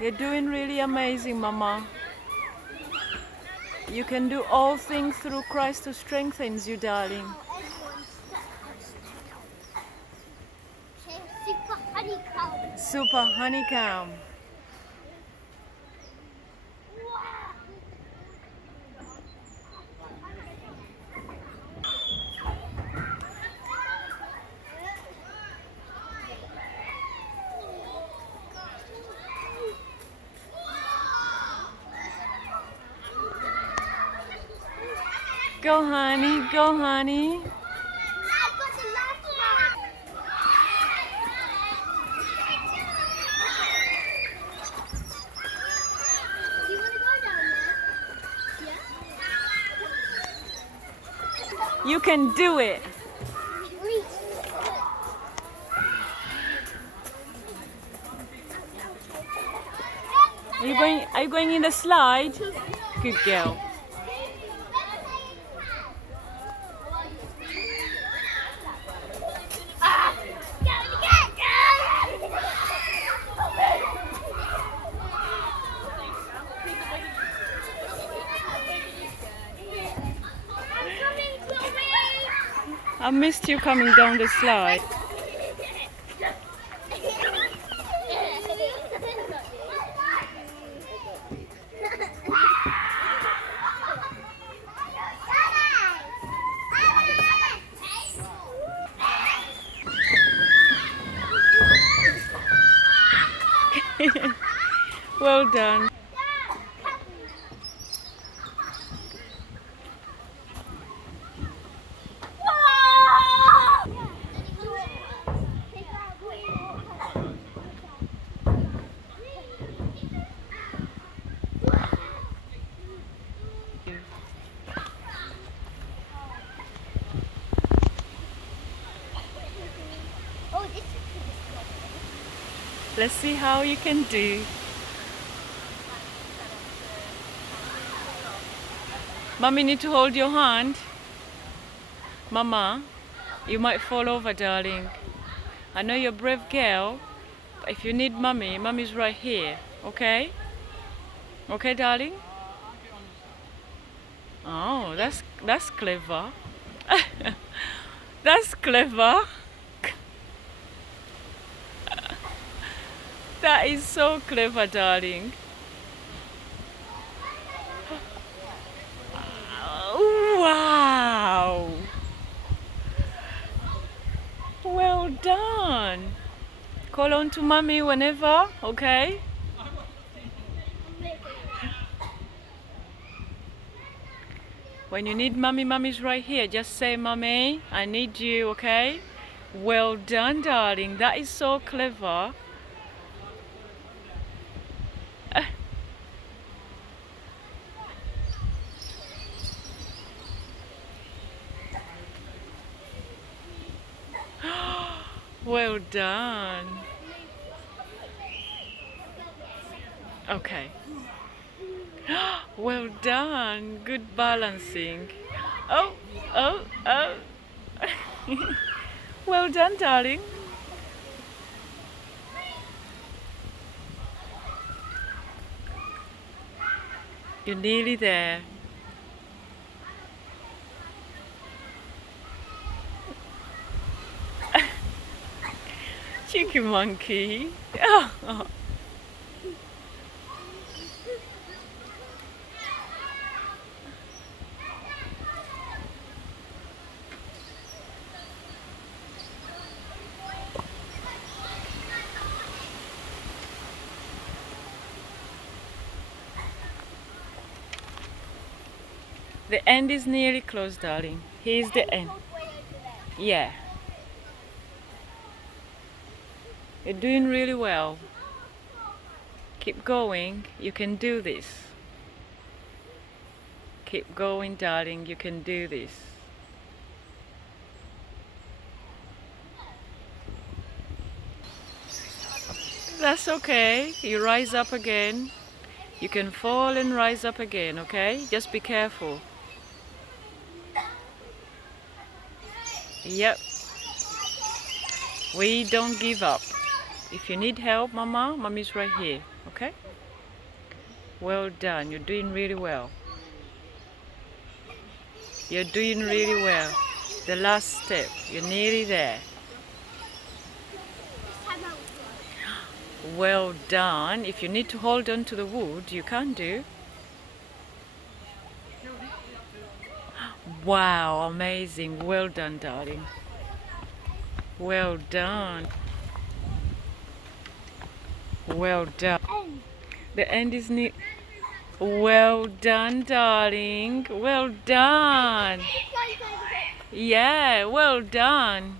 You're doing really amazing, Mama. You can do all things through Christ who strengthens you, darling. Okay, super honeycomb. Super honeycomb. Go, honey. Go, honey. I've got the last one. Do you want to go down there? Yeah? You can do it. Are you going in the slide? Good girl. I missed you coming down the slide. Well done. Oh, this is Let's see how you can do. Mommy need to hold your hand. Mama, you might fall over, darling. I know you're a brave girl, but if you need mommy, mommy's right here, okay? Okay, darling? Oh, that's clever. That's clever. That is so clever, darling. Wow. Well done. Call on to mommy whenever, okay? When you need mommy, mommy's right here. Just say, mommy, I need you, okay? Well done, darling. That is so clever. Well done. Okay. Well done. Good balancing. Oh, oh, oh. Well done, darling. You're nearly there. Cheeky monkey. Oh. The end is nearly closed, darling. Here's the end. Yeah. You're doing really well. Keep going. You can do this. Keep going, darling. You can do this. That's okay. You rise up again. You can fall and rise up again, okay? Just be careful. Yep. We don't give up. If you need help, Mama, Mommy's right here, okay? Well done. You're doing really well. You're doing really well. The last step. You're nearly there. This time I will. Well done. If you need to hold on to the wood, you can do. Wow, amazing. Well done, darling. Well done. Well done. End. The end is near. Well done, darling. Well done. Fly, fly, fly. Yeah, well done.